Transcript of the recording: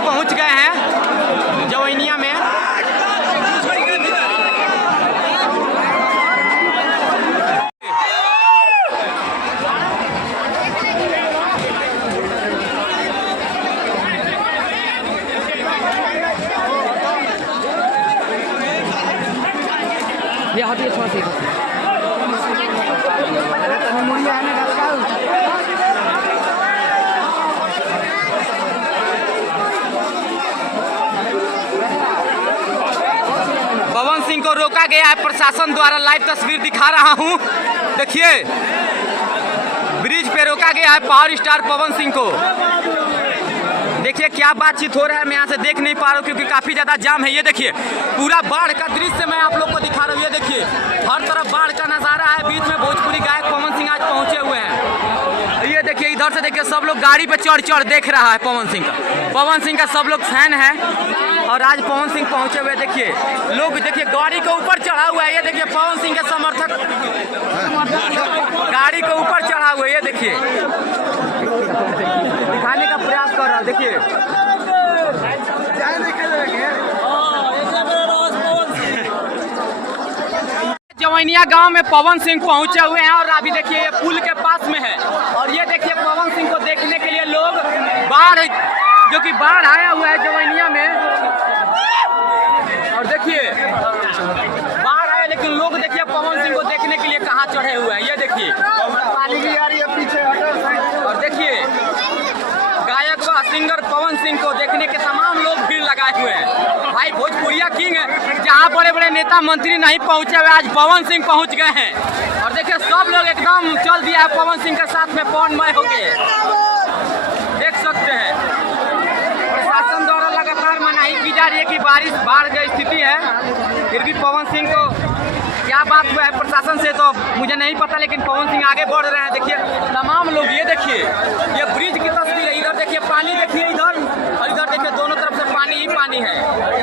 पहुंच गए हैं जवैनिया में। ये हटिए थोड़ा सा पवन सिंह को रोका गया है प्रशासन द्वारा। लाइव तस्वीर दिखा रहा हूं, देखिए ब्रिज पे रोका गया है पावर स्टार पवन सिंह को। देखिए क्या बातचीत हो रहा है, मैं यहाँ से देख नहीं पा रहा हूँ क्योंकि काफ़ी ज़्यादा जाम है। ये देखिए पूरा बाढ़ का दृश्य मैं आप लोग को दिखा रहा हूँ। ये देखिए हर तरफ बाढ़ का नज़ारा है। बीच में भोजपुरी गायक पवन सिंह आज पहुँचे हुए हैं। ये देखिए इधर से देखिए सब लोग गाड़ी पे चढ़ देख रहा है पवन सिंह का। पवन सिंह का सब लोग फैन है और आज पवन सिंह पहुँचे हुए। देखिए लोग देखिए गाड़ी के ऊपर चढ़ा हुआ है। ये देखिए पवन सिंह के समर्थक गाड़ी के ऊपर चढ़ा हुआ है। ये देखिए दिखाने का प्रयास कर रहा है। देखिए जवैनिया गांव में पवन सिंह पहुंचे हुए हैं और अभी देखिए ये पुल के पास में है। और ये देखिए पवन सिंह को देखने के लिए लोग बाढ़ आया हुआ है जवैनिया में। और देखिए बाढ़ आया लेकिन लोग देखिए पवन सिंह को देखने के लिए कहाँ चढ़े हुए हैं। ये देखिए पानी भी आ रही है पीछे। और देखिए गायक व सिंगर पवन सिंह को देखने के तमाम लोग भीड़ लगाए हुए हैं। भाई भोजपुरिया किंग है, जहाँ बड़े बड़े नेता मंत्री नहीं पहुंचे हुए आज पवन सिंह पहुंच गए हैं। और देखिए सब लोग एकदम चल दिया है पवन सिंह के साथ में पवनमय हो गए, देख सकते हैं। प्रशासन द्वारा लगातार मनाही की जा रही है कि बाढ़ की स्थिति है, फिर भी पवन सिंह को क्या बात हुआ है प्रशासन से तो मुझे नहीं पता, लेकिन पवन सिंह आगे बढ़ रहे हैं। देखिए तमाम लोग, ये देखिए ये ब्रिज की तस्वीर है। इधर देखिए पानी, देखिए इधर और इधर देखिए दोनों तरफ से पानी ही पानी है।